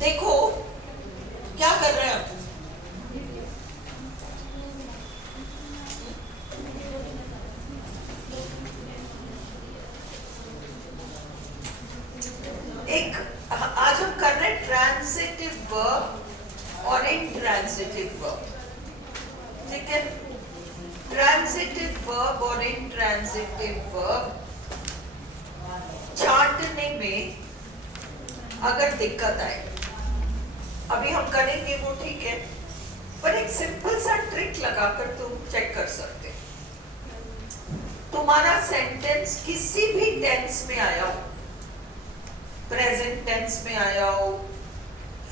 देखो क्या कर रहे हैं हम। एक आज हम कर रहे हैं ट्रांजिटिव वर्ब और इंट्रांजिटिव वर्ब, ठीक है। ट्रांजिटिव वर्ब और इंट्रांजिटिव वर्ब छांटने में अगर दिक्कत आए, अभी हम करेंगे वो, ठीक है, पर एक सिंपल सा ट्रिक लगाकर तुम चेक कर सकते हो। तुम्हारा सेंटेंस किसी भी टेंस में आया हो, प्रेजेंट टेंस में आया हो,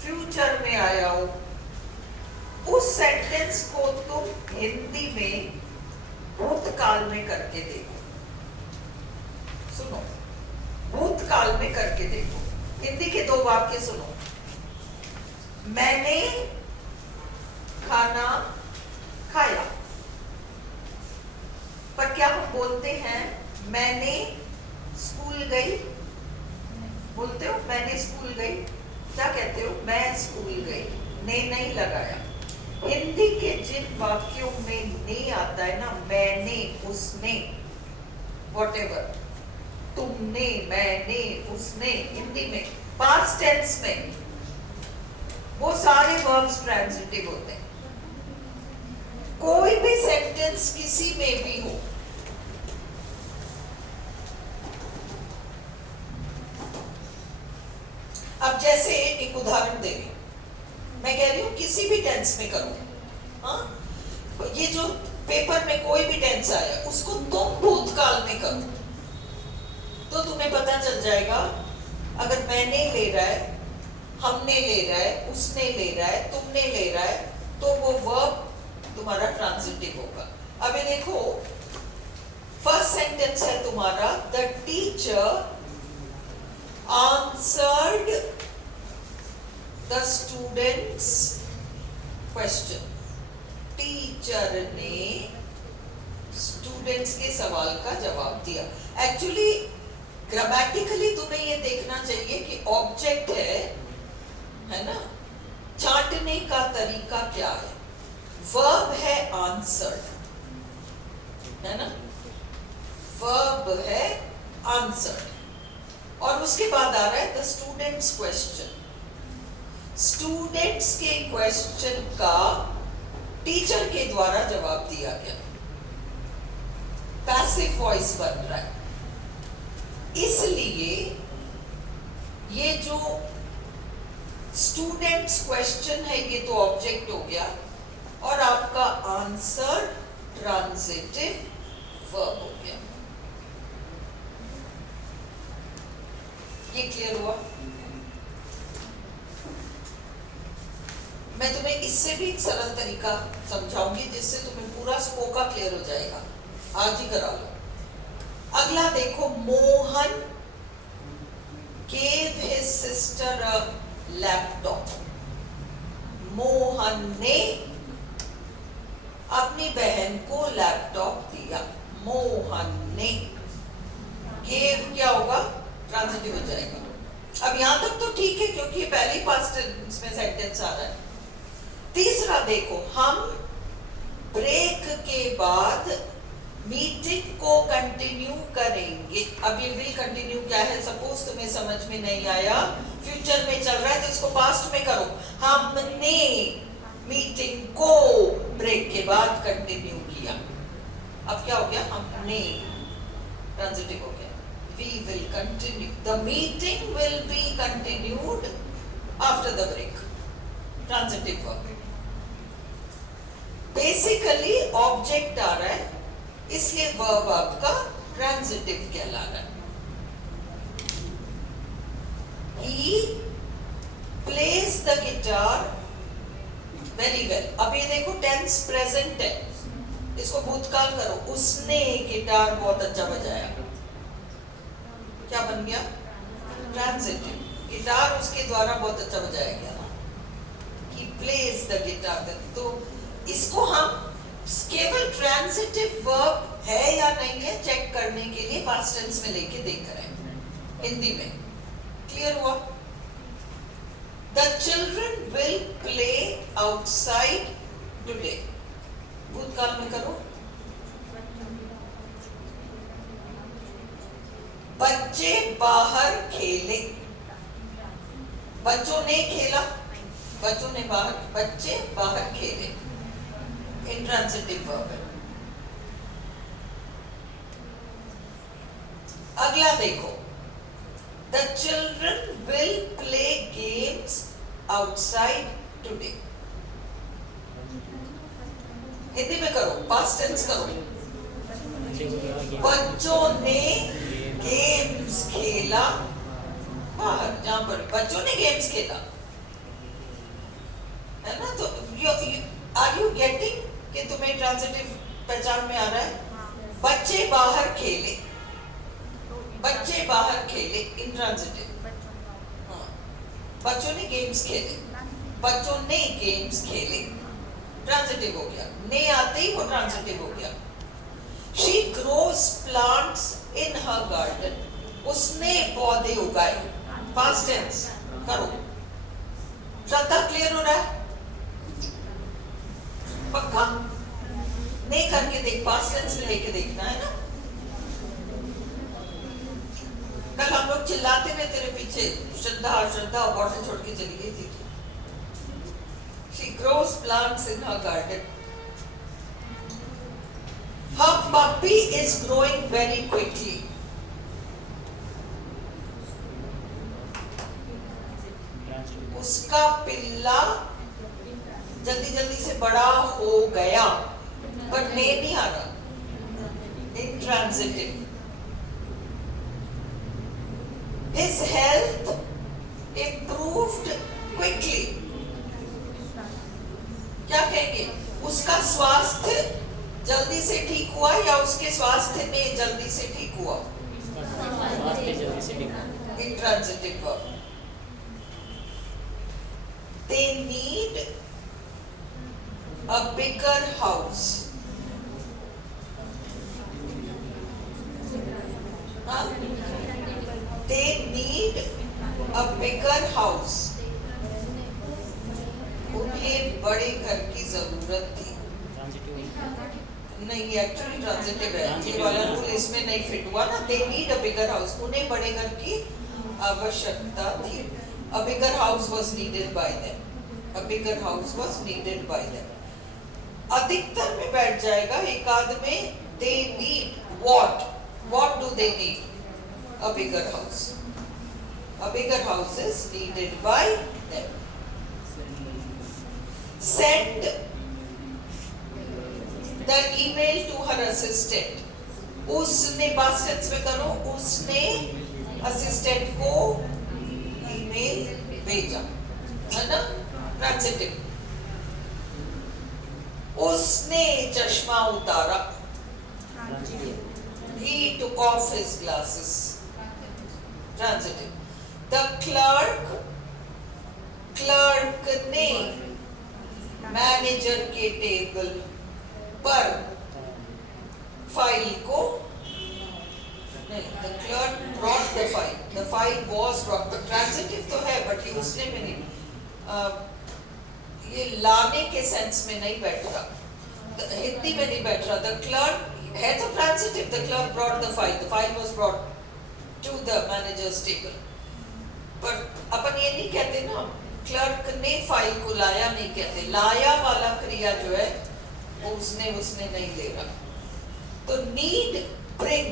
फ्यूचर में आया हो, उस सेंटेंस को तुम हिंदी में भूतकाल में करके देखो। सुनो, भूतकाल में करके देखो। हिंदी के दो वाक्य सुनो। मैंने खाना खाया, पर क्या हम बोलते हैं मैंने स्कूल गई? बोलते हो मैंने स्कूल गई? क्या कहते हो? मैं स्कूल गई। ने नहीं लगाया। हिंदी के जिन वाक्यों में ने आता है ना, मैंने, उसने, व्हाटएवर, तुमने, मैंने, उसने, हिंदी में पास्ट टेंस में वो सारे वर्ब्स ट्रांजिटिव होते हैं। कोई भी सेंटेंस किसी में भी हो, अब जैसे एक उदाहरण दे रही हूं, मैं कह रही हूं किसी भी टेंस में करो, हाँ, ये जो पेपर में कोई भी टेंस आया उसको तुम भूतकाल में करो, तो तुम्हें पता चल जाएगा। अगर मैंने ले रहा है, हमने ले रहा है, उसने ले रहा है, तुमने ले रहा है, तो वो वर्ब तुम्हारा ट्रांजिटिव होगा। अभी देखो, फर्स्ट सेंटेंस है तुम्हारा, the teacher answered the students question. Teacher ने स्टूडेंट्स के सवाल का जवाब दिया। एक्चुअली ग्रामेटिकली तुम्हें ये देखना चाहिए कि ऑब्जेक्ट है ना, छांटने का तरीका क्या है। वर्ब है आंसर्ड, है ना, वर्ब है आंसर्ड, और उसके बाद आ रहा है द स्टूडेंट्स क्वेश्चन। स्टूडेंट्स के क्वेश्चन का टीचर के द्वारा जवाब दिया गया, पैसिव वॉइस बन रहा है। इसलिए ये जो स्टूडेंट्स क्वेश्चन है ये तो ऑब्जेक्ट हो गया, और आपका आंसर ट्रांजिटिव वर्ब हो गया। ये क्लियर हुआ? मैं तुम्हें इससे भी एक सरल तरीका समझाऊंगी जिससे तुम्हें पूरा स्पोका क्लियर हो जाएगा। आज ही करा लो। अगला देखो, Mohan gave his sister a laptop। Mohan ने अपनी बहन को लैपटॉप दिया। मोहन ने, gave क्या होगा? ट्रांजिटिव हो जाएगा। अब यहां तक तो ठीक है क्योंकि पहली पास्ट टेंस में सेंटेंस आ रहा है। तीसरा देखो, हम ब्रेक के बाद मीटिंग को कंटिन्यू करेंगे। अब ये विल कंटिन्यू क्या है? सपोज तुम्हें समझ में नहीं आया, फ्यूचर में चल रहा है तो इसको पास्ट में करो। हमने मीटिंग को ब्रेक के बाद कंटिन्यू किया। अब क्या हो गया? हमने, ट्रांजिटिव हो गया। We will continue. The meeting will be continued after the break. Transitive verb. Basically object आ रहा है, इसलिए वर्ब आपका ट्रांजिटिव कहला रहा है। He plays the guitar very well। अब ये देखो टेंस प्रेजेंट है, इसको भूतकाल करो। उसने गिटार बहुत अच्छा बजाया। क्या बन गया? ट्रांजिटिव। गिटार उसके द्वारा बहुत अच्छा बजाया गया ना। He plays the guitar। तो इसको हम केवल ट्रांजिटिव वर्ब है या नहीं है चेक करने के लिए पास्ट टेंस में लेके देख रहे हैं हिंदी में। क्लियर हुआ? The will play outside today. भूतकाल में करो, बच्चे बाहर खेले, बच्चों ने खेला, बच्चों ने बाहर, बच्चे बाहर खेले, इंट्रांसिटिव वर्ब है। अगला देखो, the children will play games outside today. Hindi में करो, past tense करो, बच्चों ने गेम्स खेला बाहर, जहां पर बच्चों ने गेम्स खेला है ना। तो आर यू गेटिंग कि तुम्हें ट्रांजिटिव पहचान में आ रहा है? बच्चे बाहर खेले, बच्चे बाहर खेले, इंट्रांजिटिव। हाँ, बच्चों ने गेम्स खेले, बच्चों ने गेम्स खेले, ट्रांजिटिव हो गया, ने आते ही वो ट्रांजिटिव हो गया। She grows plants in her garden. उसने पौधे उगाए, past tense करो। श्रद्धा क्लियर हो रहा है? पक्का? नहीं करके देख, past tense में लेके देखना है ना। कल हम लोग चिल्लाते थे तेरे पीछे, श्रद्धा श्रद्धा, बॉटल छोड़ के चली गई थी। She grows plants in her garden. Her puppy is growing very quickly. उसका पिल्ला जल्दी जल्दी से बड़ा हो गया, पर ने नहीं आ रहा, intransitive. His health improved quickly. क्या कहेंगे? उसका स्वास्थ्य जल्दी से ठीक हुआ या उसके स्वास्थ्य ने जल्दी से ठीक हुआ? स्वास्थ्य जल्दी से ठीक हुआ। Intransitive verb. They need a bigger house. हाँ? They need a bigger house. उन्हें बड़े घर की जरूरत थी। नहीं, एक्चुअली ट्रांजिटिव है, ये वाला रूल इसमें नहीं फिट हुआ ना। They need a bigger house. उन्हें बड़े घर की आवश्यकता थी। A bigger house was needed by them. A bigger house was needed by them. अधिकतर में बैठ जाएगा, एक आध में they need what? What do they need? A bigger house. A bigger house is needed by them. Send the email to her assistant. उसने past tense में करो, उसने assistant को email भेजा, है ना? Transitive. उसने चश्मा उतारा. He took off his glasses. Transitive. The clerk ने मैनेजर के टेबल पर फाइल को, नहीं, the clerk brought the file. The file was brought. The transitive तो है, but ये उसने में नहीं, ये लाने के सेंस में नहीं बैठ रहा, हिंदी में नहीं बैठ रहा। The clerk है तो transitive. The clerk brought the file. The file was brought to the manager's table. पर अपन ये नहीं कहते ना, क्लर्क ने फाइल को लाया नहीं कहते, लाया वाला क्रिया जो है वो उसने नहीं ले रहा। तो नीड, ब्रिंग,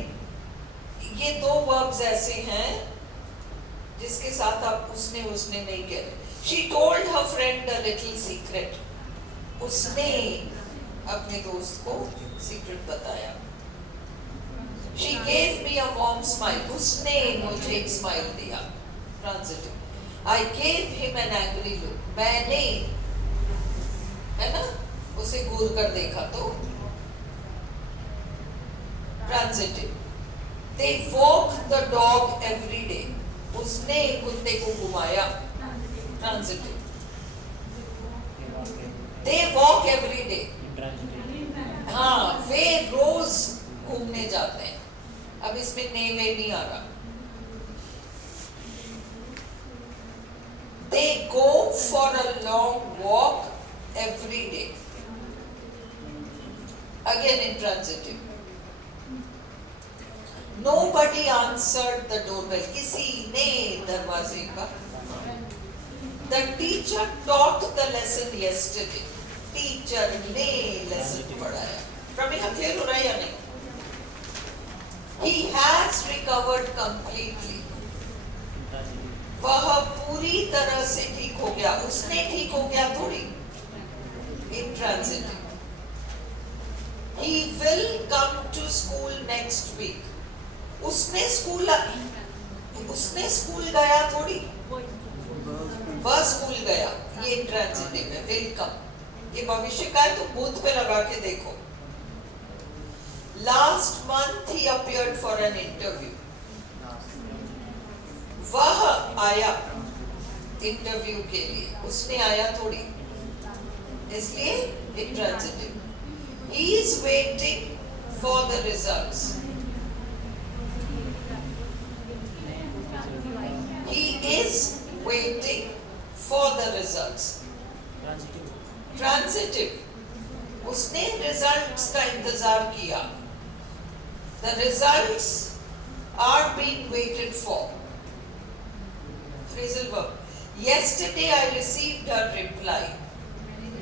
ये दो वर्ब्स ऐसे हैं जिसके साथ आप उसने नहीं कह रहे। She told her friend a little secret. उसने अपने दोस्त को सीक्रेट बताया। She gave me a warm smile. उसने मुझे एक स्माइल दिया। Transitive. I gave him an angry look. मैंने, है ना, उसे घूर कर देखा तो Transitive. They walk the dog every day. उसने कुत्ते को घुमाया। Transitive. They walk every day. हाँ, वे रोज घूमने जाते हैं। अब इसमें ने वे नहीं आ रहा। They go for a long walk every day. Again intransitive. Nobody answered the doorbell. किसी ने दरवाजे का. The teacher taught the lesson yesterday. Teacher ने lesson पढ़ाया. प्रमीला clear हो रहा है या नहीं? He has recovered completely. वह पूरी तरह से ठीक हो गया. उसने ठीक हो गया थोड़ी. Intransitive. He will come to school next week. उसने स्कूल गया थोड़ी. वह स्कूल गया. ये इंट्रांसिटिव है. will come. ये भविष्य का है तो भूत पे लगा के देखो. Last month he appeared for an interview. वह आया इंटरव्यू के लिए. उसने आया थोड़ी. इसलिए intransitive. He is waiting for the results. He is waiting for the results. Transitive. उसने results का इंतजार किया. The results are being waited for. Phrasal verb. Yesterday I received a reply.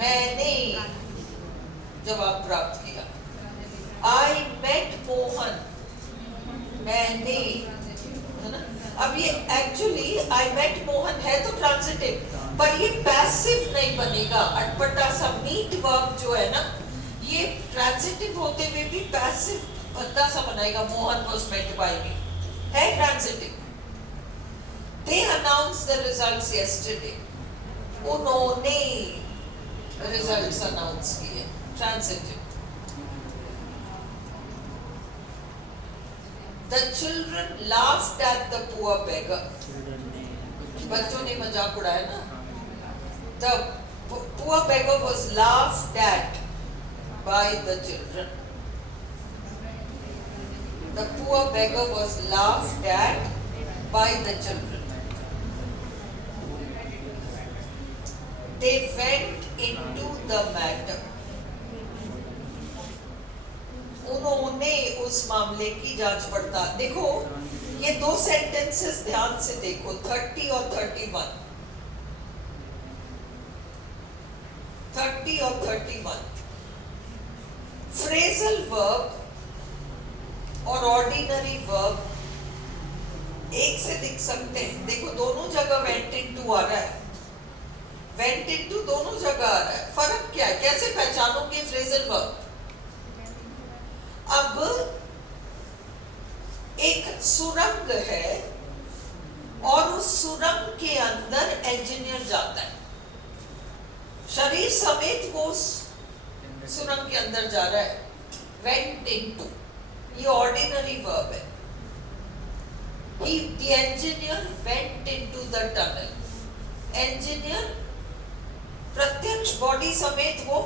मैंने जवाब प्राप्त किया. I met Mohan. मैंने, है ना? अब ये एक्चुअली I met Mohan है तो ट्रांजिटिव, पर ये पैसिव नहीं बनेगा. अटपटा सा मीट वर्ब जो है ना, ये ट्रांजिटिव होते हुए भी पैसिव भद्दा सा बनाएगा. Mohan was met by me है transitive. They announced the results yesterday. उन्होंने रिजल्ट्स अनाउंस किए. Transitive. The children laughed at the poor beggar. बच्चों ने मजाक उड़ाया ना. The poor beggar was laughed at by the children. The poor beggar was laughed at by the children. They went into the matter. उन्होंने उस मामले की जांच पड़ताल. देखो ये दो सेंटेंसेस ध्यान से देखो, 30 और 31. 30 और 31. फ्रेजल वर्ब और ऑर्डिनरी वर्ब एक से दिख सकते हैं. देखो दोनों जगह वेंट इनटू आ रहा है. वेंट इनटू दोनों जगह आ रहा है. फर्क क्या है? कैसे पहचानोगे फ्रेजल वर्ब? अब एक सुरंग है और उस सुरंग के अंदर इंजीनियर जाता है. शरीर समेत वो सुरंग के अंदर जा रहा है. वेंट इनटू, ये ऑर्डिनरी वर्ब है. The engineer went into the tunnel. Engineer प्रत्यक्ष बॉडी समेत वो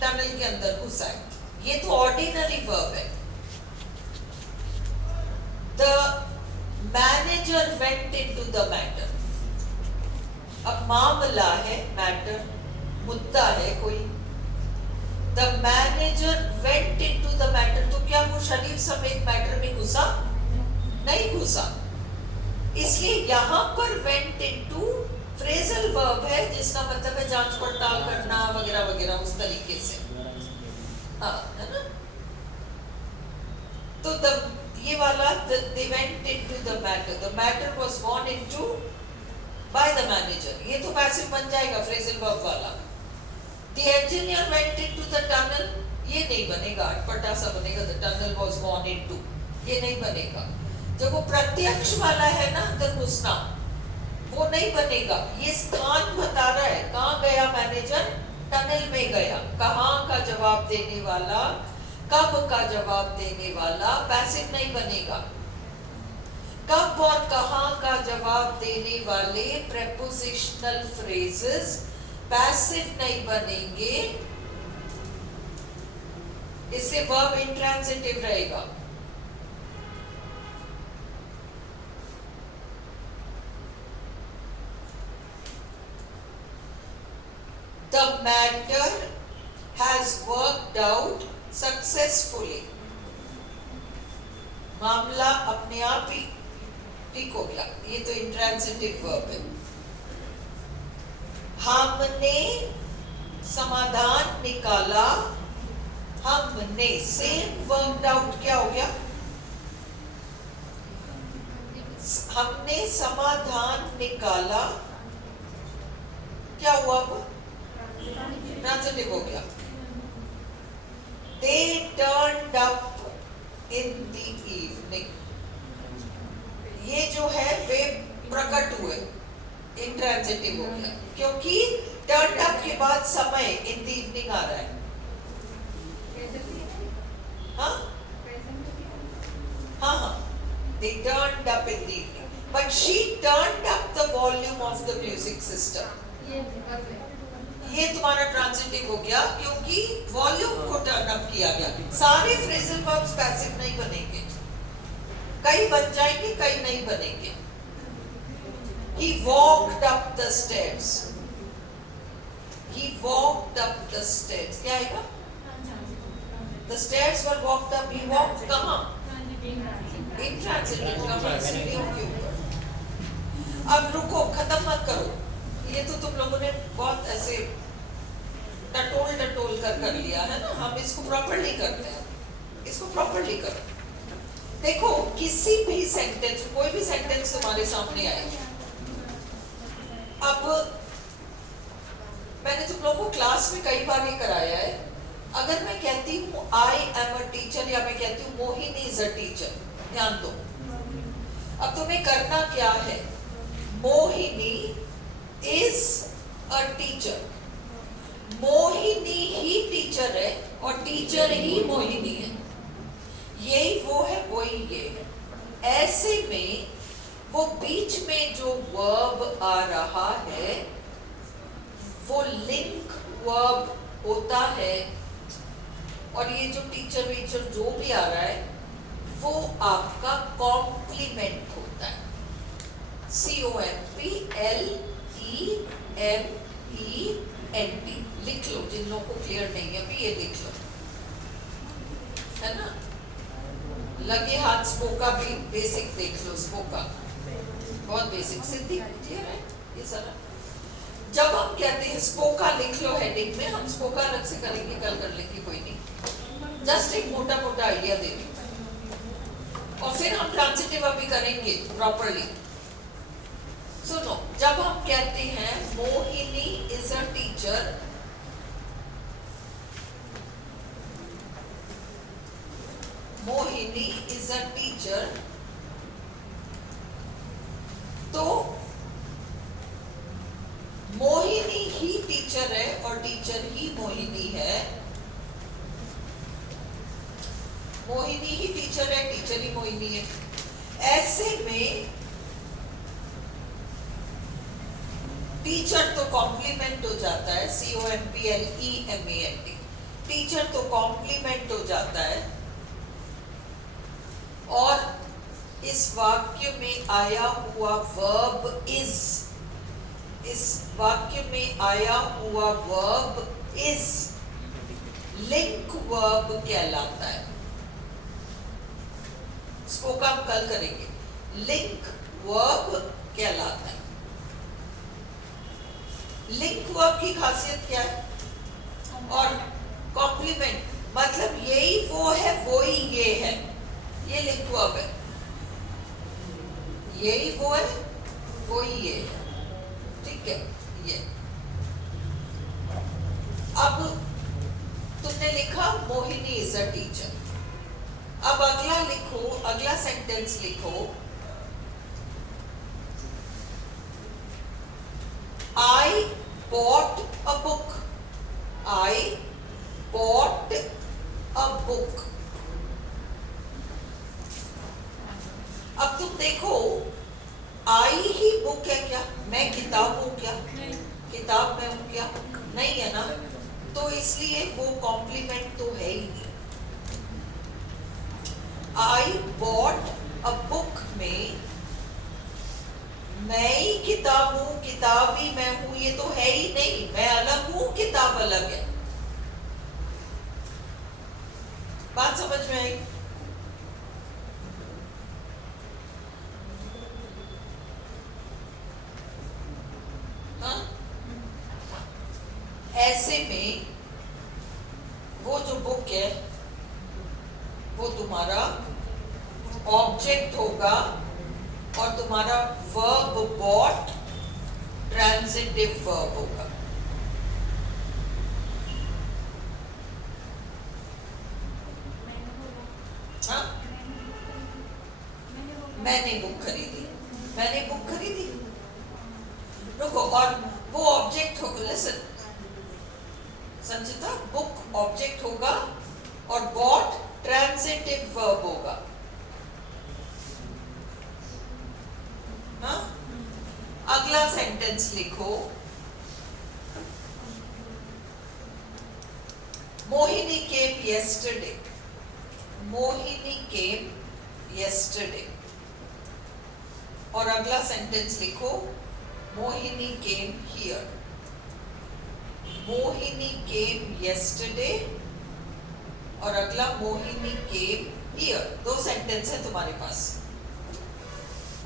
टनल के अंदर घुसा है. ये तो ऑर्डिनरी वर्ब है. The manager went into the matter. अब मामला है, मैटर मुद्दा है कोई. The manager went into the matter. तो क्या वो शरीर समेत मैटर में घुसा? नहीं घुसा. इसलिए यहाँ पर went into फ्रेजल वर्ब है जिसका मतलब है जांच पड़ताल करना वगैरह वगैरह उस तरीके से. हाँ है ना. तो ये वाला they went into the matter. The matter was gone into by the manager. ये तो पैसिव बन जाएगा फ्रेजल वर्ब वाला. The engineer went into the tunnel. ये नहीं बनेगा. अटपटा सा बनेगा. The tunnel was gone into. ये नहीं बनेगा. जब वो प्रत्यक्ष वाला है ना अंदर घुसना, वो नहीं बनेगा. ये स्थान बता रहा है. कहाँ गया मैनेजर? टनल में गया. कहाँ का जवाब देने वाला, कब का जवाब देने वाला पैसिव नहीं बनेगा. कब और कहाँ का जवाब देने वाले प्रेपोजिशनल फ्रेजेस पैसिव नहीं बनेंगे. इससे वर्ब इंट्रांजिटिव रहेगा. the matter has worked out successfully. मामला अपने आप ही ठीक हो गया, ये तो इंट्रांसिटिव वर्ब है। हमने समाधान निकाला, हमने से वर्कड आउट क्या हो गया? हमने समाधान निकाला, क्या हुआ? ट्रांजिटिव हो गया। They turned up in the evening. ये जो है वे प्रकट हुए, इंट्रांजिटिव हो गया, क्योंकि turned up के बाद समय in the evening आ रहा है। हाँ हाँ हाँ, they turned up in the evening, but she turned up the volume of the music system. ये तुम्हारा ट्रांजिटिव हो गया क्योंकि वॉल्यूम को टर्न अप किया गया। सारे फ्रेजल वर्ब्स पैसिव नहीं बनेंगे, कई बन जाएंगे, कई नहीं बनेंगे। He walked up the stairs. He walked up the stairs. क्या आएगा? The stairs were walked up. He walked कहाँ? Intransitive कहाँ? सीढ़ियों के ऊपर। अब रुको, खत्म मत करो। ये तो तुम लोगों ने बहुत ऐसे टटोल कर लिया है ना। हम इसको प्रॉपर्ली करते हैं, इसको प्रॉपर्ली करो। देखो, किसी भी सेंटेंस, कोई भी सेंटेंस तुम्हारे सामने आए, अब मैंने तुम लोगों को क्लास में कई बार ये कराया है। अगर मैं कहती हूँ आई एम अ टीचर, या मैं कहती हूँ मोहिनी इज अ टीचर, ध्यान दो। अब तुम्हें करना क्या है? Mohini is a teacher, Mohini he teacher है और टीचर ही मोहिनी है। यही वो है, वही ये है। ऐसे में वो बीच में जो वर्ब आ रहा है वो लिंक वर्ब होता है, और ये जो टीचर वीचर जो भी आ रहा है वो आपका कॉम्प्लीमेंट होता है। COMPLEMENT लिख लो, जिन लोगों को क्लियर नहीं है अभी ये लिख लो, है ना। लगे हाथ स्पोका भी बेसिक देख लो, स्पोका बहुत बेसिक, सिद्धि क्लियर है ये सारा। जब हम कहते हैं स्पोका लिख लो हेडिंग में, हम स्पोका अलग से करेंगे, कल कर लेंगे, कोई नहीं, जस्ट एक मोटा मोटा आइडिया दे रही हूं। और फिर हम ट्रांजिटिव अभी करेंगे प्रॉपरली। सुनो, जब हम कहते हैं Mohini is a teacher, Mohini is a teacher, तो मोहिनी ही टीचर है और टीचर ही मोहिनी है। मोहिनी ही टीचर है, टीचर ही मोहिनी है। ऐसे में टीचर तो कॉम्प्लीमेंट हो जाता है, COMPLEMENT, टीचर तो कॉम्प्लीमेंट हो जाता है। और इस वाक्य में आया हुआ वर्ब इज, इस वाक्य में आया हुआ वर्ब इज लिंक वर्ब कहलाता है। स्पोका हम कल करेंगे, लिंक वर्ब कहलाता है। लिंक वर्ब की खासियत क्या है? और कॉम्प्लीमेंट मतलब यही वो है, वो ही ये है, ये लिंक वर्ब है। यही वो है, वो ही ये है, ठीक है। ये अब तुमने लिखा मोहिनी इज अ टीचर। अब अगला लिखो, अगला सेंटेंस लिखो, I bought a book. I bought a book. अब तुम देखो, आई ही बुक है क्या? मैं किताब हूं क्या? किताब में हूं क्या? नहीं है ना, तो इसलिए वो कॉम्प्लीमेंट तो है ही नहीं। आई बॉट अ बुक में मैं ही किताब हूं, किताब ही मैं हूं, ये तो है ही नहीं। मैं अलग हूं कि भाव अलग है। बात समझ में आई? हाँ? ऐसे में वो जो बुक है वो तुम्हारा ऑब्जेक्ट होगा और तुम्हारा वर्ब बॉट ट्रांजिटिव वर्ब होगा। हाँ? मैंने बुक खरीदी, मैंने बुक खरीदी। रुको, और वो ऑब्जेक्ट होगा। लिसन संचिता, बुक ऑब्जेक्ट होगा और बॉट ट्रांजिटिव वर्ब होगा। हाँ? अगला सेंटेंस लिखो, मोहिनी केम yesterday। मोहिनी केम yesterday। और अगला सेंटेंस लिखो, मोहिनी केम here। मोहिनी केम yesterday और अगला मोहिनी केम here। दो सेंटेंस है तुम्हारे पास।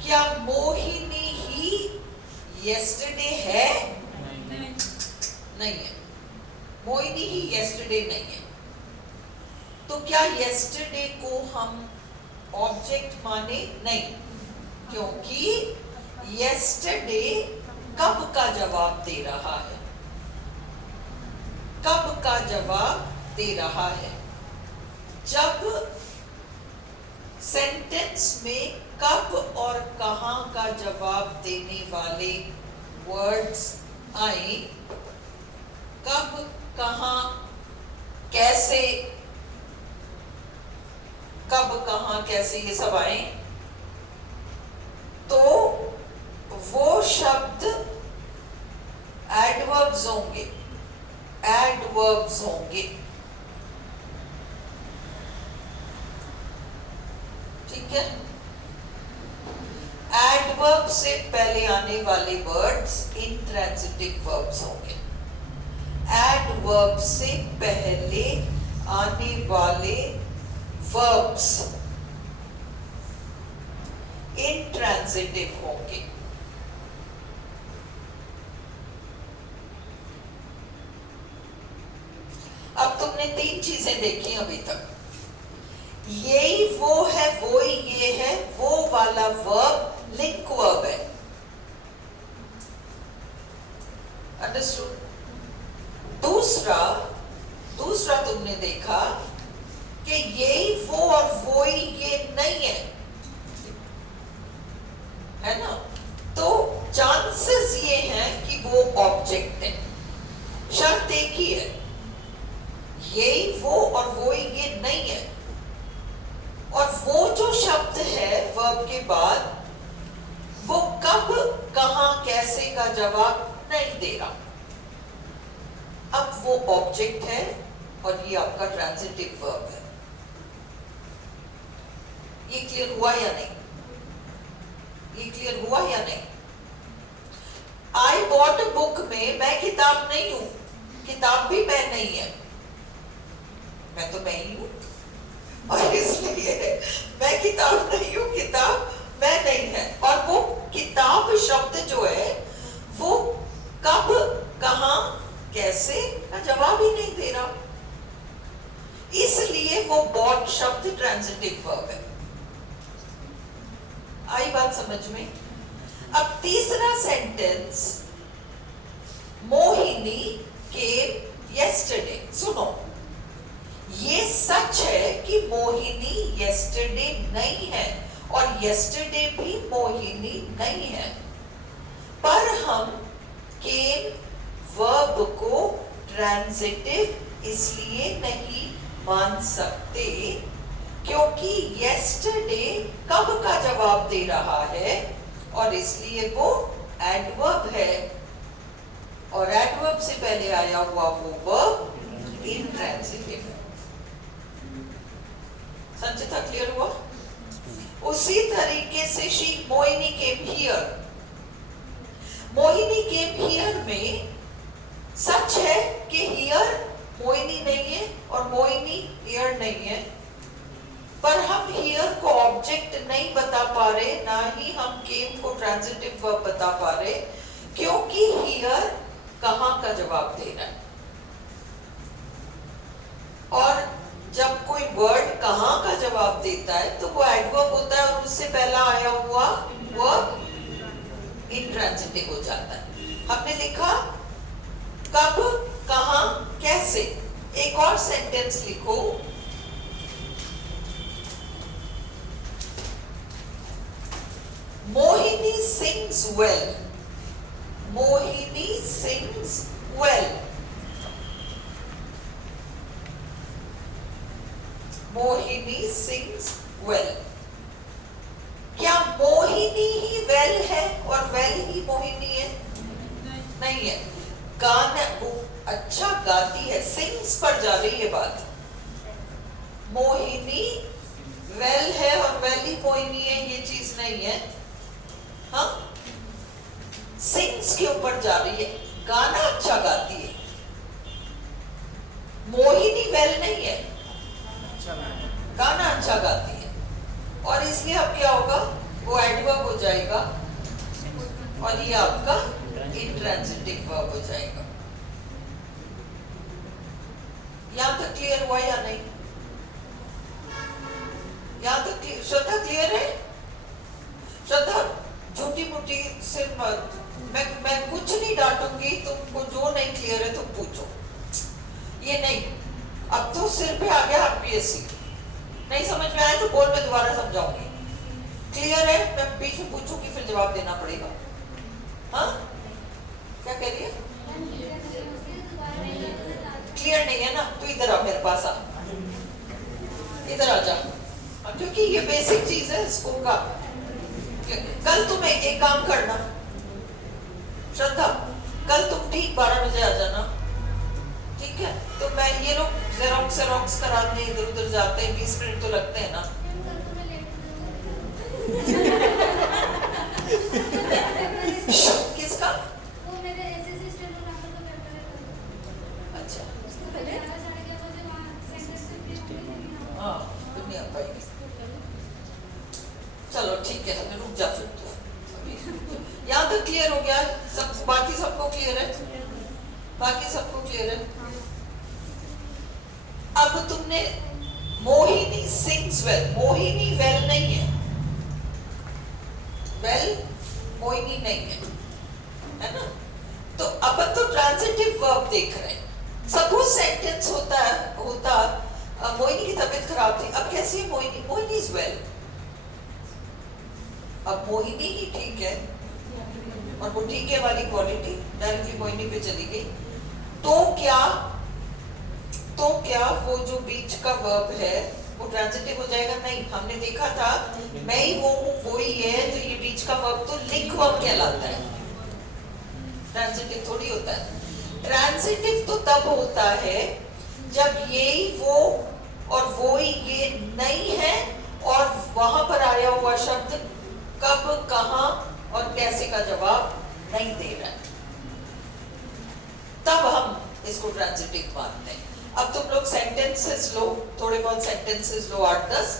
क्या मोहिनी ही yesterday है? नहीं है। मोहिनी ही yesterday नहीं है। तो क्या yesterday को हम ऑब्जेक्ट माने? नहीं, क्योंकि yesterday कब का जवाब दे रहा है? कब का जवाब दे रहा है? जब सेंटेंस में कब और कहां का जवाब देने वाले वर्ड्स आए, कब, कहां, कैसे, कब, कहां, कैसे, ये सब आए, तो वो शब्द एडवर्ब्स होंगे। एडवर्ब्स होंगे, ठीक है? एडवर्ब से पहले आने वाले वर्ड्स इंट्रांजिटिव वर्ब्स होंगे। एडवर्ब से पहले आने वाले वर्ब्स इंट्रांजिटिव होंगे। अब तुमने तीन चीजें देखी अभी तक। यही वो है, वो ही ये है, वो वाला वर्ब लिंक वर्ब है। अंडरस्टूड? दूसरा तुमने देखा कि यही वो और वो ही ये नहीं है, है ना? तो चांसेस ये हैं कि वो ऑब्जेक्ट है। शर्त एक ही है, यही वो और वो ही ये नहीं है। और वो जो शब्द है वर्ब के बाद, वो कब, कहां, कैसे का जवाब नहीं दे रहा। अब वो ऑब्जेक्ट है और ये आपका ट्रांजिटिव वर्ब है। ये क्लियर हुआ या नहीं? ये क्लियर हुआ या नहीं? आई बॉट अ बुक में मैं किताब नहीं हूं, किताब भी मैं नहीं है। मैं तो मैं ही हूं, और इसलिए मैं किताब नहीं हूं, किताब मैं नहीं है। और वो किताब शब्द जो है वो कब, कहां, कैसे का जवाब ही नहीं दे रहा, इसलिए वो बॉट शब्द ट्रांजिटिव वर्ब है। आई बात समझ में? अब तीसरा सेंटेंस, मोहिनी केम yesterday। सुनो, ये सच है कि मोहिनी yesterday नहीं है और yesterday भी मोहिनी नहीं है, पर हम केम वर्ब को ट्रांजिटिव इसलिए नहीं मान सकते क्योंकि yesterday कब का जवाब दे रहा है और इसलिए वो एडवर्ब है, और एडवर्ब से पहले आया हुआ वो वर्ब इंट्रांजिटिव है। संचिता क्लियर हुआ? उसी तरीके से Mohini came here. Mohini came here में सच है कि हियर बता पा रहे, क्योंकि हियर कहाँ का जवाब दे रहा है। और जब कोई वर्ड कहाँ का जवाब देता है तो वो एडवर्ब होता है और उससे पहला आया हुआ वर्ब इंट्रांजिटिव हो जाता है। हमने लिखा कब, कहाँ, कैसे। एक और सेंटेंस लिखो, Mohini sings well. Mohini sings well. Mohini sings well. क्या मोहिनी ही वेल है और वेल ही मोहिनी है? नहीं है। गाना वो अच्छा गाती है, सिंग्स पर जा रही है बात। मोहिनी वेल है और वेल ही मोहिनी है, ये चीज नहीं है। हाँ, सिंग्स के ऊपर जा रही है, गाना अच्छा गाती है। मोहिनी वेल नहीं है, गाना अच्छा गाती है। और इसलिए अब क्या होगा, वो एडवर्ब हो जाएगा और ये आपका इंट्रांजिटिव वर्ब हो जाएगा। यहां तक क्लियर हुआ या नहीं? यहां तक श्रद्धा क्लियर है? श्रद्धा छोटी मोटी सिर्फ मैं कुछ नहीं डांटूंगी तुमको, जो नहीं क्लियर है तुम पूछो। ये नहीं, अब तो सिर पे आ गया आरपीएससी। नहीं समझ में आया तो बोल, मैं दोबारा समझाऊंगी। क्लियर है? मैं बीच में पूछूंगी फिर जवाब देना पड़ेगा। हाँ, क्या कह रही है? क्लियर नहीं है ना, तो इधर आ, मेरे पास आ, इधर आ जा, क्योंकि ये बेसिक चीज है स्कूल का। कल तुम एक काम करना श्रद्धा, कल तुम ठीक 12 बजे आ जाना, ठीक है? तो मैं ये लोग जेरोक्स कराने इधर उधर जाते हैं, 20 मिनट तो लगते हैं ना। किसका? वो मेरे एसएससी स्टेनोग्राफर का पेपर है। अच्छा, उसको पहले 11:30 बजे वहाँ सेंटर से फ्री होंगे। हाँ, दुनिया पाएगी। चलो ठीक है, हमें रुक जा फिर तो। यहाँ तक क्लियर हो गया सब? बाकी सबको क्लियर है? बाकी सबको क्लियर है? अब तुमने Mohini sings well, Mohini well नहीं है, वेल मोहिनी नहीं है ना? तो अब तो ट्रांजिटिव वर्ब देख रहे हैं। सपोज सेंटेंस होता मोहिनी की तबीयत खराब थी, अब कैसी है मोहिनी? Mohini is well. अब मोहिनी ही ठीक है, और वो ठीक है वाली क्वालिटी डायरेक्टली मोहिनी पे चली गई, तो क्या वो जो बीच का वर्ब है वो ट्रांजिटिव हो जाएगा? नहीं, हमने देखा था मैं ही वो हूँ वो ही है, तो ये बीच का वर्ब तो लिंक वर्ब कहलाता है, ट्रांजिटिव थोड़ी होता है। ट्रांजिटिव तो तब होता है जब ये ही वो और वो ही ये नहीं है, और वहां पर आया हुआ शब्द कब, कहां और कैसे का जवाब नहीं दे रहा है, तब हम इसको ट्रांजिटिव मानते हैं। अब तुम लोग सेंटेंसेस लो, थोड़े बहुत सेंटेंसेस लो, 8-10,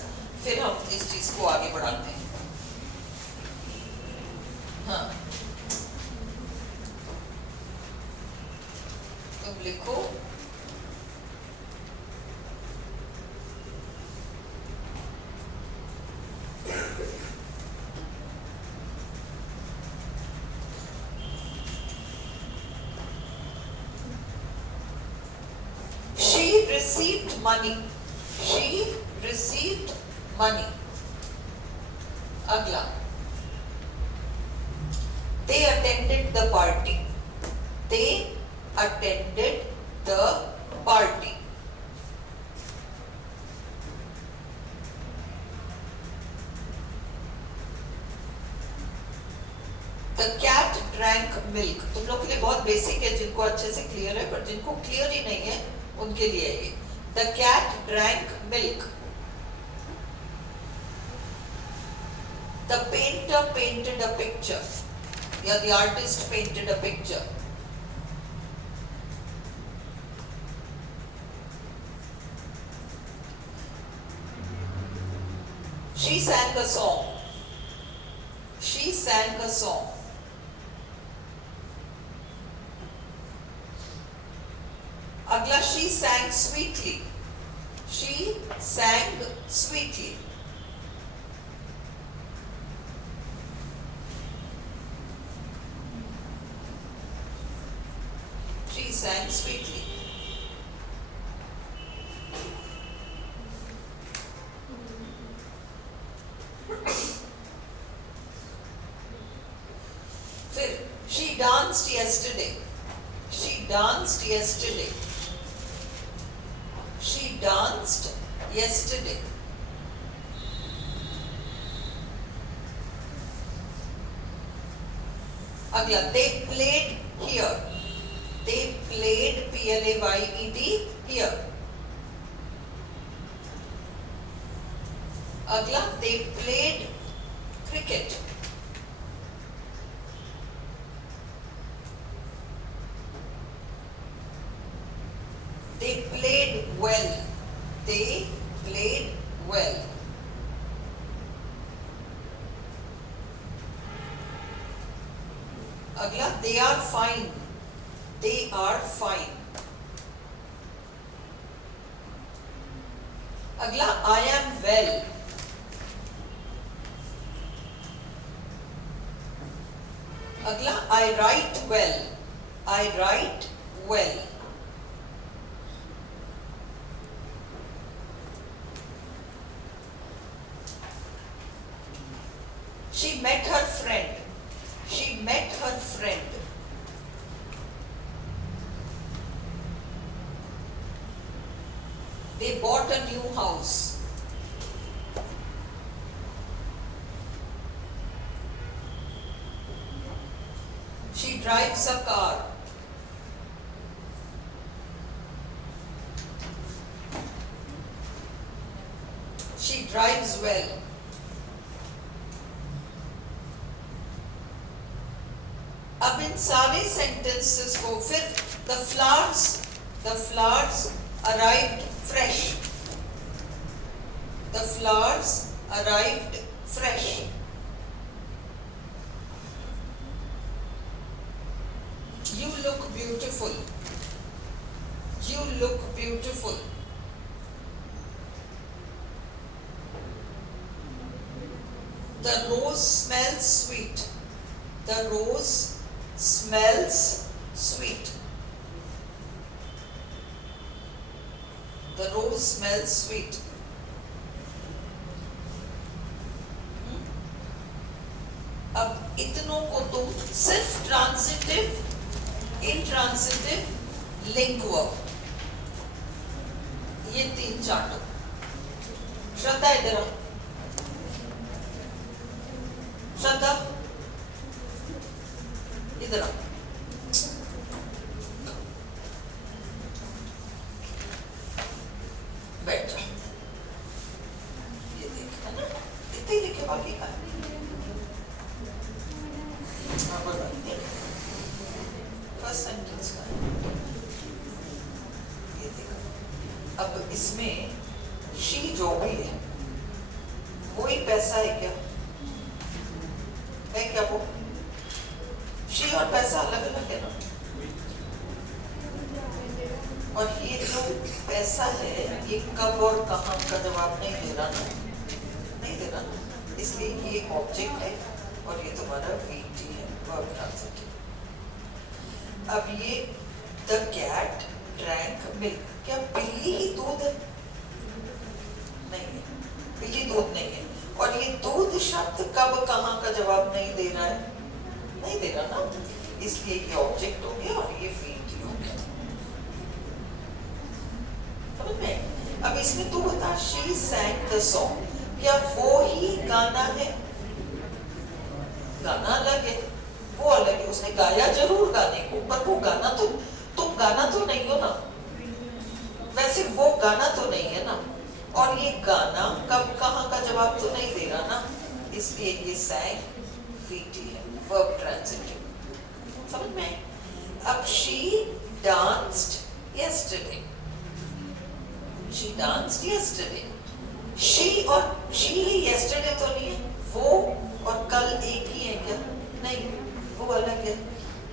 फिर हम इस चीज को आगे बढ़ाते हैं। हाँ, तुम लिखो received money. She received money. अगला, they attended the party. They attended the party. The cat drank milk. तुम लोग के लिए बहुत बेसिक है, जिनको अच्छे से क्लियर है, पर जिनको क्लियर ही नहीं है उनके लिए ये। The cat drank milk. The painter painted a picture. Yeah, the artist painted a picture. She sang a song. She sang a song. अगला she sang sweetly. She sang sweetly. She sang sweetly. फिर she danced yesterday. She danced yesterday. She danced yesterday. अगला they played here. They played P-L-A-Y-E-D here. अगला they played cricket. They played well. They played well. अगला they are fine. They are fine. अगला I am well. अगला I write well. I write well. She met her friend. She met her friend. They bought a new house. She drives a car. She drives well. अब इन सारे sentences को फिर the flowers arrived fresh. The flowers arrived fresh. You look beautiful. You look beautiful. The rose smells sweet. The rose smells sweet. The rose smells sweet. अब इतनों को तुम सिर्फ transitive, intransitive, link verb, ये 3 चार्टो। श्रद्धा इधर आओ। श्रद्धा इधर आओ। बैठ जाओ। ये देख, है ना? इतने ही लिखे, बाकी का फर्स्ट सेंटेंस का ये देखो। अब इसमें शी जो भी है वही पैसा है क्या? है क्या वो? शी और पैसा अलग अलग है ना? और ये जो पैसा है ये कब और कहाँ का जवाब नहीं दे रहा ना, नहीं दे रहा ना, इसलिए ये एक ऑब्जेक्ट है और ये तुम्हारा VT है, वर्ब ट्रांजिटिव। अब ये द कैट ड्रैंक मिल्क, क्या बिल्ली ही दूध है? नहीं है, बिल्ली दूध नहीं है। और ये दूध शब्द कब कहाँ का जवाब नहीं दे रहा है, नहीं दे रहा ना, इसलिए ये ऑब्जेक्ट हो गया और ये VT हो गया। समझ में? अब इसमें तू बता, she sang the song, क्या वो ही गाना है? गाना अलग है, वो अलग है। उसने गाया जरूर गाने को, पर वो गाना तो तुम गाना तो नहीं हो ना, वैसे वो गाना तो नहीं है ना, और ये गाना कब कहाँ का जवाब तो नहीं दे रहा ना, इसलिए ये sang VT है, verb transitive। समझ में? अब she danced yesterday. She danced yesterday. she और she ही yesterday तो नहीं है, वो और कल एक ही है क्या? नहीं, वो अलग है,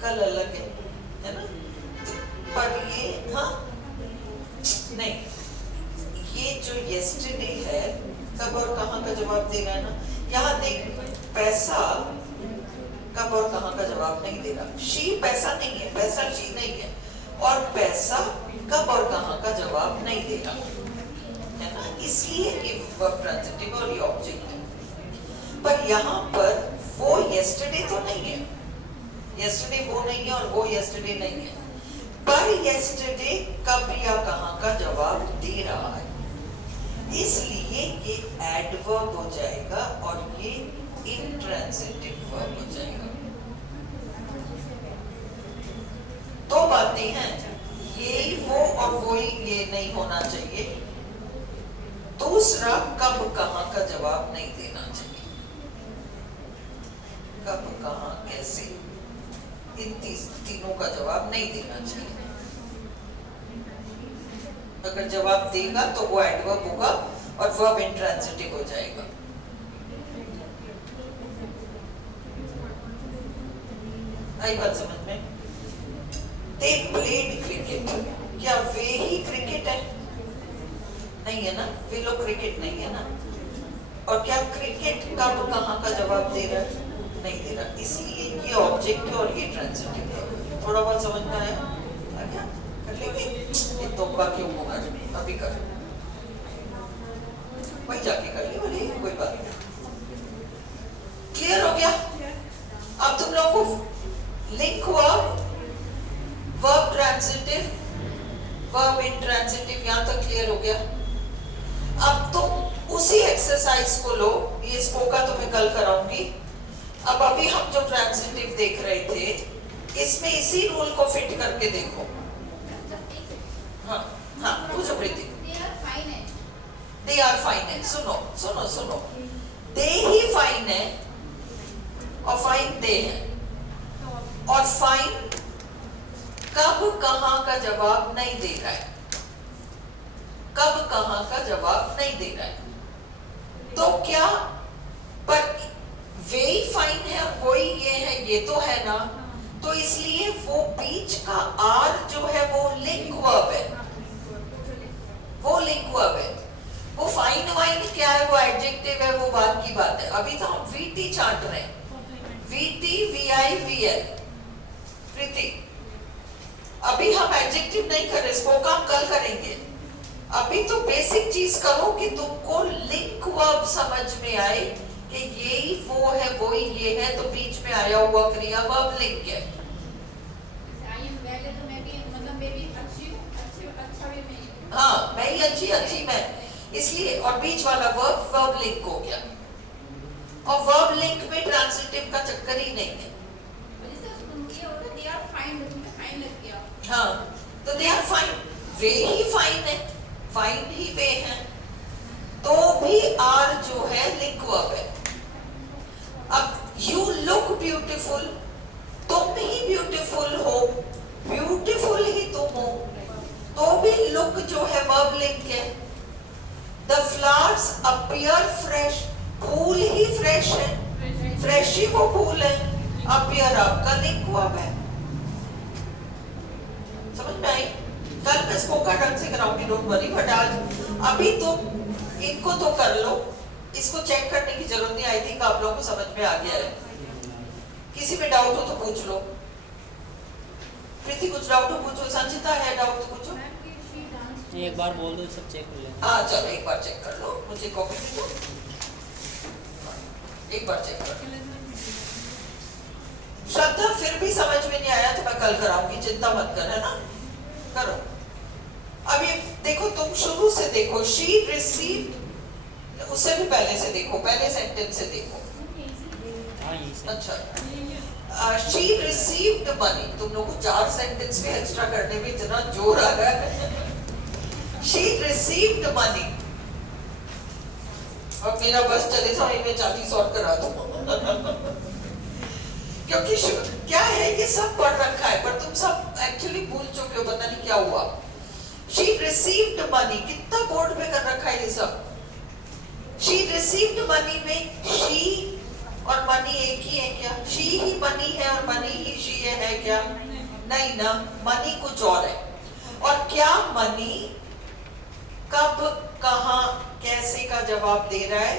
कल अलग है ना? तो पर ये हाँ नहीं, ये जो yesterday है कब और कहाँ का जवाब दे रहा है ना, यहाँ देख पैसा कब और कहाँ का जवाब नहीं दे रहा। शी पैसा नहीं है, पैसा शी नहीं है, और पैसा कब और कहाँ का जवाब नहीं दे रहा है ना, इसलिए ये वर्ब ट्रांजिटिव और ये ऑब्जेक्ट है। पर यहाँ पर वो yesterday तो नहीं है, yesterday वो नहीं है और वो yesterday नहीं है, पर yesterday कब या कहाँ का जवाब दे रहा है, इसलिए ये एडवर्ब हो जाएगा और ये इंट्रांजिटिव वर्ब हो जाएगा। दो बातें हैं, ये वो और वो ही ये नहीं होना चाहिए। दूसरा, कब कहाँ का जवाब नहीं देना चाहिए, कब कहाँ कैसे, इन तीनों का जवाब नहीं देना चाहिए। अगर जवाब देगा तो वो एडवर्ब होगा और वर्ब इंट्रांजिटिव हो जाएगा। आई बात समझ में? They played cricket, क्या वे ही क्रिकेट है? नहीं है ना, वे लोग क्रिकेट नहीं है ना। और क्या क्रिकेट कब कहाँ का जवाब दे रहा है? नहीं दे रहा, इसलिए ये ऑब्जेक्ट है और ये ट्रांजिटिव है। थोड़ा बहुत समझ में आया? आ गया? कर लेंगे? ये तो बाकी होगा, अभी कर, वही जाके कर ले बोले, कोई बात नहीं। क्लियर हो गया? अब तुम लोग को लिंक हुआ वर्ब ट्रांजिटिव, वर्ब इंट्रांजिटिव, यहां तक क्लियर हो गया। अब तुम उसी एक्सरसाइज को लो, ये स्पोका तो मैं कल कराऊंगी। अब अभी हम जो ट्रांजिटिव देख रहे थे, इसमें इसी रूल को फिट करके देखो। हाँ हाँ, पूछो प्रीति। दे आर फाइन है, सुनो सुनो सुनो, दे ही फाइन है और फाइन दे है, और फाइन कब कहाँ का जवाब नहीं दे रहा है, कब कहाँ का जवाब नहीं दे रहा है। तो क्या, पर वे ही फाइन है और वो ही ये है, ये तो है ना, तो इसलिए वो बीच का आर जो है वो लिंक वर्ब है, वो लिंक वर्ब है। वो फाइन वाइन क्या है, वो एडजेक्टिव है, वो बात की बात है। अभी तो हम वीटी चाट रहे हैं, वीटी वीआई वीएल। प्रीति, अभी हम एडजेक्टिव नहीं कर रहे, स्पोका हम कल करेंगे। अभी तो बेसिक चीज करो कि तुमको लिंक वर्ब समझ में आए कि ये ही वो है, वो ही ये है, तो बीच में आया हुआ क्रिया वर्ब लिंक है। हाँ, मैं ही अच्छी अच्छी मैं, इसलिए, और बीच वाला वर्ब वर्ब लिंक हो गया, और वर्ब लिंक में ट्रांजिटिव का चक्कर ही नहीं है। हाँ, तो दे आर फाइन, वे ही फाइन है, फाइन ही वे हैं, तो भी आर जो है लिंक वर्ब है। अब यू लुक ब्यूटीफुल, तुम ही ब्यूटीफुल हो, ब्यूटीफुल ही तुम हो, तो भी लुक जो है वर्ब लिंक है। द फ्लावर्स अपीयर फ्रेश, फूल ही फ्रेश है, फ्रेश ही वो फूल है, अपीयर आपका लिंक वर्ब है। समझ में आई? कल मैं स्पोका ढंग से कराऊंगी, डोंट वरी, बट आज अभी तो इनको तो कर लो, इसको चेक करने की जरूरत नहीं। आई थिंक आप लोगों को समझ में आ गया है। किसी में डाउट हो तो पूछ लो। प्रीति, कुछ डाउट हो पूछो, संचिता है डाउट तो पूछो। एक बार बोल दो, सब चेक कर ले। हाँ चलो, एक बार चेक कर लो, मुझे कॉपी दे दो, एक बार चेक कर लो। श्रद्धा, फिर भी समझ में नहीं आया तो मैं कल कराऊंगी, चिंता मत कर, है ना, करो। अभी देखो, तुम शुरू से देखो, शी रिसीव्ड, उससे भी पहले से देखो, पहले सेंटेंस से देखो। अच्छा, शी रिसीव्ड मनी, तुम लोगों को 4 सेंटेंस में एक्स्ट्रा करने में इतना जोर आ रहा है। शी रिसीव्ड मनी, और मेरा बस चले जाओ, मैं 40 और करा दूं। क्योंकि क्या है, ये सब पढ़ रखा है, पर तुम सब एक्चुअली भूल चुके हो, पता नहीं क्या हुआ। She received money, कितना बोर्ड पे कर रखा है ये सब। She received money में she और money एक ही है क्या? she ही money है और money ही she है क्या? नहीं ना, money कुछ और है। और क्या money कब कहां कैसे का जवाब दे रहा है?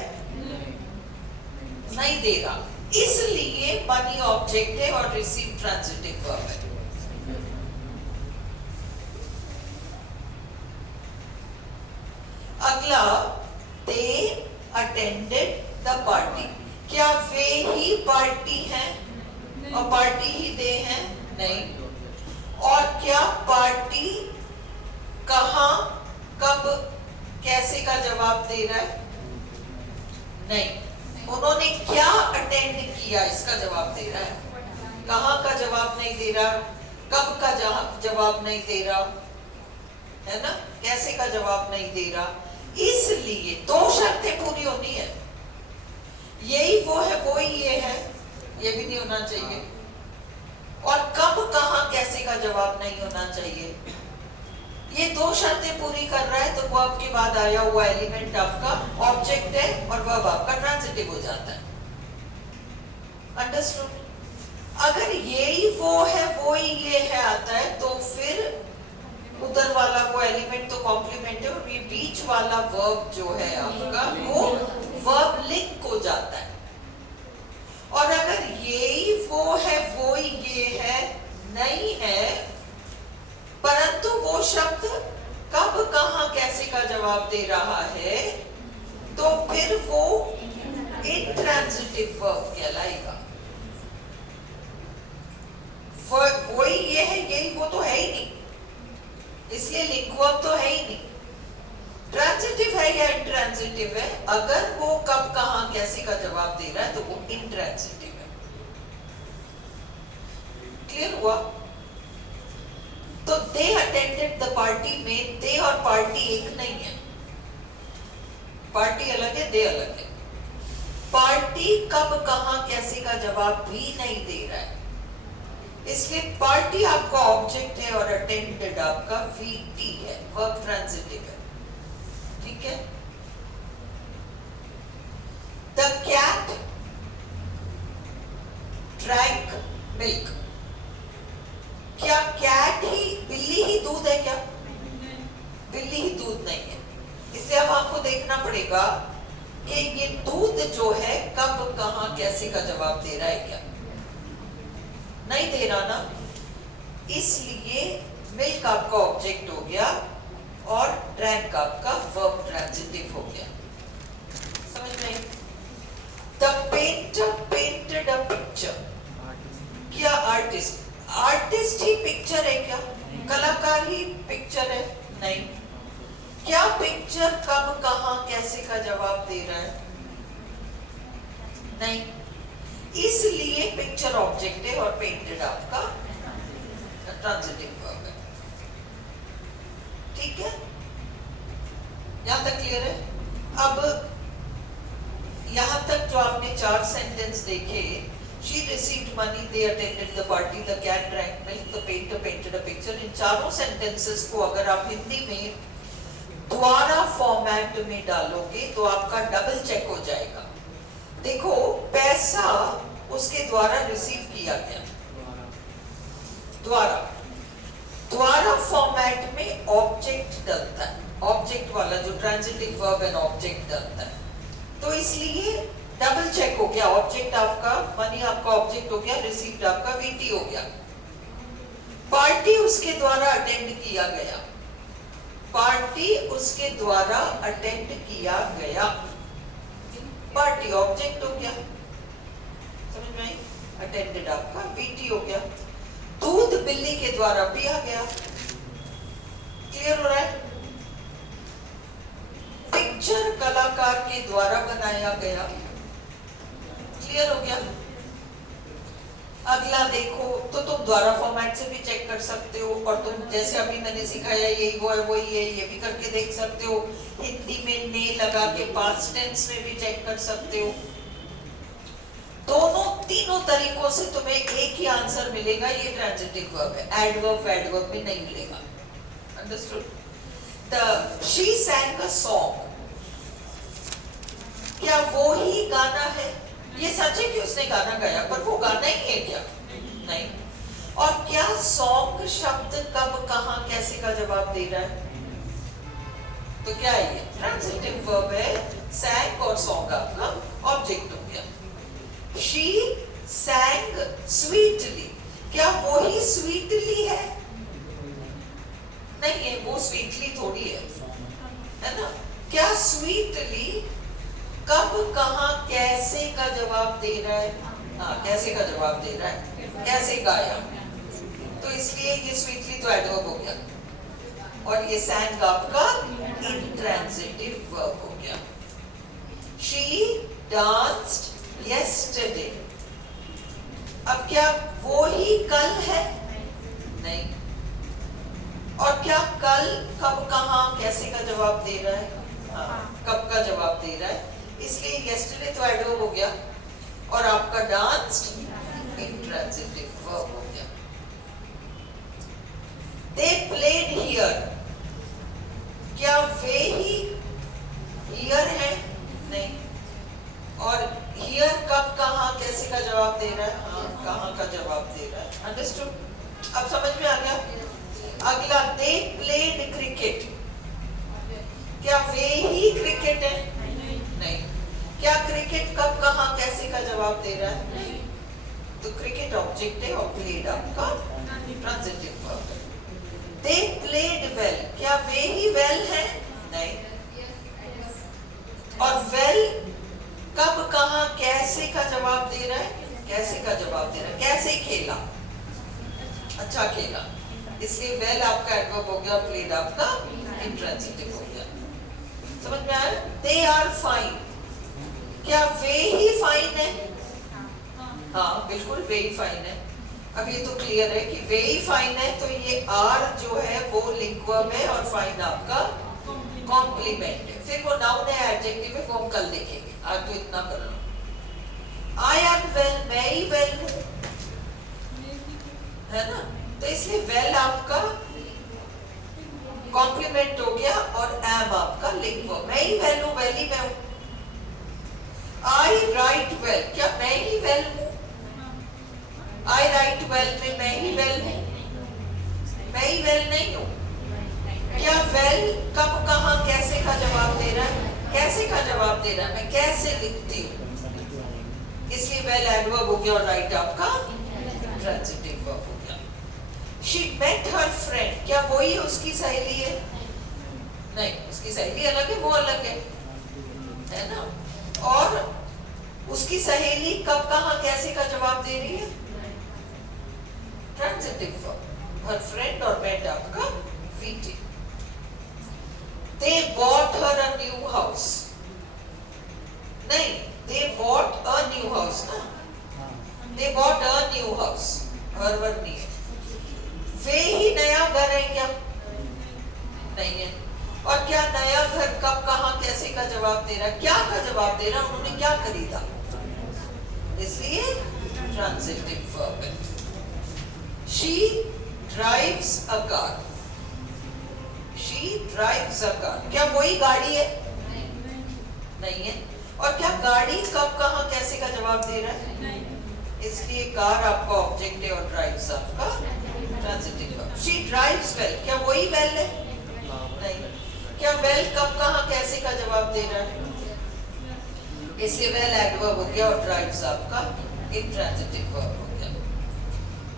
नहीं दे रहा, इसलिए मनी ऑब्जेक्ट है और रिसीव ट्रांजिटिव वर्ब है। अगला, दे अटेंडेड द पार्टी। क्या वे ही पार्टी हैं और पार्टी ही दे हैं? नहीं। और क्या पार्टी कहां कब कैसे का जवाब दे रहा है? नहीं। उन्होंने क्या अटेंड किया इसका जवाब दे रहा है, कहां का जवाब नहीं दे रहा, कब का जवाब नहीं दे रहा, है ना, कैसे का जवाब नहीं दे रहा। इसलिए दो शर्तें पूरी होनी है, यही वो है वो ही ये है, ये भी नहीं होना चाहिए, और कब कहां कैसे का जवाब नहीं होना चाहिए। ये दो शर्तें पूरी कर रहा है तो वर्ब के बाद आया हुआ एलिमेंट आपका ऑब्जेक्ट है और वर्ब आपका ट्रांजिटिव हो जाता है। अंडरस्टूड? अगर यही वो है वो ही ये है आता है तो फिर उधर वाला वो एलिमेंट तो कॉम्प्लीमेंट है और ये बीच वाला वर्ब जो है आपका वो वर्ब लिंक हो जाता है। और अगर यही वो है वो ही ये है नहीं है, परंतु वो शब्द कब कहां कैसे का जवाब दे रहा है तो फिर वो इंट्रांजिटिव वर्ब कहलाएगा। वही ये है यही वो तो है ही नहीं, इसलिए लिंक वर्ब तो है ही नहीं। ट्रांजिटिव है या इंट्रांजिटिव है, अगर वो कब कहां कैसे का जवाब दे रहा है तो वो इंट्रांजिटिव है। क्लियर हुआ? तो दे अटेंडेड द पार्टी में दे और पार्टी एक नहीं है, पार्टी अलग है, दे अलग है। पार्टी कब कहां कैसे का जवाब भी नहीं दे रहा है, इसलिए पार्टी आपका ऑब्जेक्ट है और अटेंडेड आपका वीटी है, वर्ब ट्रांजिटिव है। ठीक है? The cat drank milk. क्या कैट ही बिल्ली ही दूध है क्या? बिल्ली ही दूध नहीं है, इसलिए अब आपको देखना पड़ेगा कि ये दूध जो है कब कहां कैसे का जवाब दे रहा है क्या? नहीं दे रहा ना, इसलिए मिल्क आपका ऑब्जेक्ट हो गया और ड्रैंक आपका वर्ब ट्रांजिटिव हो गया। समझ में? The painter painted a picture. क्या आर्टिस्ट ही पिक्चर है क्या? कलाकार ही पिक्चर है? नहीं। क्या पिक्चर कब कहां कैसे का जवाब दे रहा है? नहीं, इसलिए पिक्चर ऑब्जेक्ट है और पेंटेड आपका ट्रांजिटिव वर्ब है। ठीक है? यहां तक क्लियर है? अब यहां तक जो आपने 4 सेंटेंस देखे, she received money, they attended the party, the cat drank milk, the painter painted a picture, इन चारों सेंटेंसेस को अगर आप हिंदी में द्वारा फॉर्मेट में डालोगे तो आपका डबल चेक हो जाएगा। देखो, पैसा उसके द्वारा रिसीव किया गया, द्वारा फॉर्मेट में ऑब्जेक्ट डलता है, ऑब्जेक्ट वाला जो ट्रांजिटिव वर्ब एंड ऑब्जेक्ट डलता है, तो इसलिए डबल चेक हो गया। ऑब्जेक्ट आपका मनी आपका ऑब्जेक्ट हो गया, रिसीव्ड आपका वीटी हो गया। पार्टी उसके द्वारा अटेंड किया गया, पार्टी उसके द्वारा अटेंड किया गया, पार्टी ऑब्जेक्ट हो गया। समझ में आई? अटेंडेड आपका वीटी हो गया। दूध बिल्ली के द्वारा पिया गया। क्लियर हो रहा है? पिक्चर कलाकार के द्वारा बनाया गया। क्लियर हो गया? अगला देखो, तो तुम द्वारा फॉर्मेट से भी चेक कर सकते हो, और तुम जैसे अभी मैंने सिखाया यही वो है वही है, ये भी करके देख सकते हो। हिंदी में ने लगा के पास्ट टेंस में भी चेक कर सकते हो। दोनों तीनों तरीकों से तुम्हें एक ही आंसर मिलेगा, ये ट्रांजिटिव वर्ब है। एडवर्ब एडवर्ब भी नहीं मिलेगा। Understood? She sang a song, क्या वो ही गाना है? ये सच है कि उसने गाना गाया, पर वो गाना ही है क्या? नहीं। और क्या सॉन्ग शब्द कब कहां कैसे का जवाब दे रहा है? तो क्या है ये? ट्रांजिटिव वर्ब है, sang और song आपका ऑब्जेक्ट हो गया। She sang sweetly, क्या वही sweetly है? नहीं है, वो sweetly थोड़ी है ना? क्या sweetly कब, कहाँ, कैसे का जवाब दे रहा है? हाँ, कैसे का जवाब दे रहा है, कैसे गाया, तो इसलिए ये sweetly तो एडवर्ब हो गया और ये sang आपका इंट्रांजिटिव वर्ब हो गया। She danced yesterday, अब क्या वो ही कल है? नहीं। और क्या कल, कब, कहाँ, कैसे का जवाब दे रहा है? हाँ, कब का जवाब दे रहा है, इसलिए yesterday तो एडवर्ब हो गया और आपका danced इंट्रांजिटिव वर्ब हो गया। They played here, क्या वे ही here है? नहीं। और here कब, कहाँ, कैसे का जवाब दे रहा है? हाँ, कहाँ का जवाब दे रहा है। अंडरस्टूड? अब समझ में आ गया? अगला, they played cricket, क्या वे ही क्रिकेट है? नहीं। क्या क्रिकेट कब, कहाँ, कैसे का जवाब दे रहा है? नहीं। तो क्रिकेट ऑब्जेक्ट है और प्लेड आपका ट्रांजिटिव वर्ब है। They played well, क्या वे ही वेल है? नहीं। और वेल कब, कहाँ, कैसे का जवाब दे रहा है? कैसे का जवाब दे रहा है, कैसे खेला, अच्छा खेला, इसलिए वेल आपका एडवर्ब हो गया, प्लेड आपका इंट्रांजिटिव हो गया। समझ में आया? They are fine, क्या वे ही फाइन है? हाँ, बिल्कुल वे ही फाइन है। अब ये तो क्लियर है कि वे ही फाइन है, तो ये आर जो है वो लिंक वर्ब है और फाइन आपका कॉम्प्लीमेंट है। फिर वो नाउन है, एडजेक्टिव है, वो हम कल देखेंगे, आज तो इतना कर लो। I am well, मैं ही वेल हूँ, है ना? तो इसलिए वेल आपका कॉम्प्लीमेंट हो गया और एम आपका लिंक वर्ब। मैं ही वेल हूँ, वेल ही मैं हूँ। I write well, क्या मैं ही वेल हूँ? I write well में मैं ही वेल हूँ, मैं ही वेल नहीं हूँ। क्या वेल कब, कहाँ, कैसे का जवाब दे रहा है? कैसे का जवाब दे रहा है, मैं कैसे लिखती हूँ, इसलिए वेल एडवर्ब हो गया और राइट आपका ट्रांजिटिव वर्ब हो गया। She met her friend, क्या वही उसकी सहेली है? नहीं, उसकी सहेली अलग है, वो अलग है ना? और उसकी सहेली कब, कहाँ, कैसे का जवाब दे रही है? Transitive verb. her friend और met आपका VT। They bought her a new house, नहीं, they bought a new house ना, they bought a new house, her verb नहीं है। वे ही नया घर है क्या? नहीं है। और क्या नया घर कब, कहाँ, कैसे का जवाब दे रहा है? क्या का जवाब दे रहा है? उन्होंने क्या खरीदा, इसलिए ट्रांजिटिव वर्ब है। She drives a car, she drives a car, क्या वही गाड़ी है? नहीं है। और क्या गाड़ी कब, कहाँ, कैसे का जवाब दे रहा है? इसलिए कार आपका ऑब्जेक्ट है और ड्राइव्स आपका transitive verb. She drives well, क्या वही वेल है? नहीं। क्या वेल कब, कहाँ, कैसे का जवाब दे रहा है? इसलिए वेल एडवर्ब हो गया और ड्राइव्स आपका इंट्रांजिटिव वर्ब हो गया।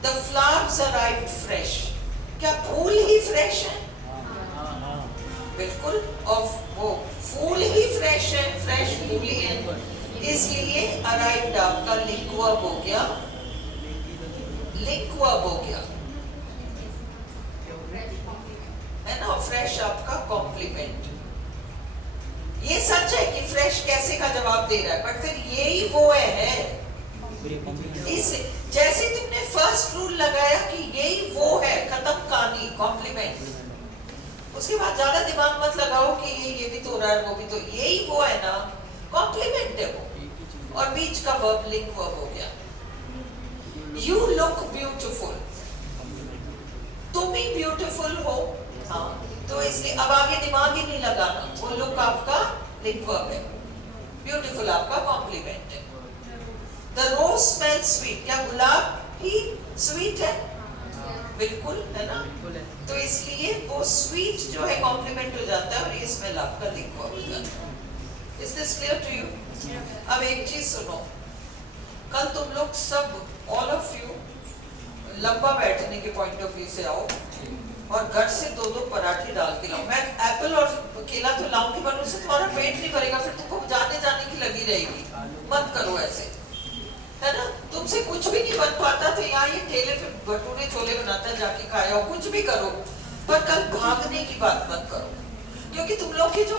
The flowers arrived fresh, क्या फूल ही फ्रेश है? बिल्कुल, और वो फूल ही फ्रेश है, फ्रेश फूल ही है, इसलिए अराइव्ड आपका लिंक वर्ब हो गया, लिंक वर्ब हो गया, है ना? फ्रेश आपका कॉम्प्लीमेंट। ये सच है कि फ्रेश कैसे का जवाब दे रहा है, बट फिर यही वो है। इस जैसे तुमने फर्स्ट रूल लगाया कि यही वो है, खत्म कहानी, कॉम्प्लीमेंट। उसके बाद ज्यादा दिमाग मत लगाओ कि ये भी तो हो रहा है, वो भी तो, यही वो है ना, कॉम्प्लीमेंट है वो, और बीच का वर्ब लिंक वर्ब हो गया। You look beautiful, तुम ही ब्यूटीफुल हो, हाँ, तो इसलिए अब आगे दिमाग ही नहीं लगाना, वो लुक आपका लिंक वर्ब है, ब्यूटीफुल आपका कॉम्प्लीमेंट है। The rose smells sweet, क्या गुलाब ही स्वीट है? बिल्कुल है ना। बिल्कुल है। तो इसलिए वो स्वीट जो है कॉम्प्लीमेंट हो जाता है और ये स्मेल आपका लिक्विड हो जाता है। Is this clear to you? अब एक चीज सुनो, कल तुम लोग सब ऑल ऑफ यू लंबा बैठने के पॉइंट ऑफ व्यू से आओ और घर से 2-2 पराठे डाल के लाओ। मैं एप्पल और केला तो लाऊंगी पर उससे तुम्हारा पेट नहीं भरेगा, फिर तुमको जाने जाने की लगी रहेगी। मत करो ऐसे, है ना। तुमसे कुछ भी नहीं बन पाता तो यहाँ ये ठेले पे भटूरे छोले बनाता है, जाके खाया हो, कुछ भी करो, पर कल भागने की बात मत करो, क्योंकि तुम लोग की जो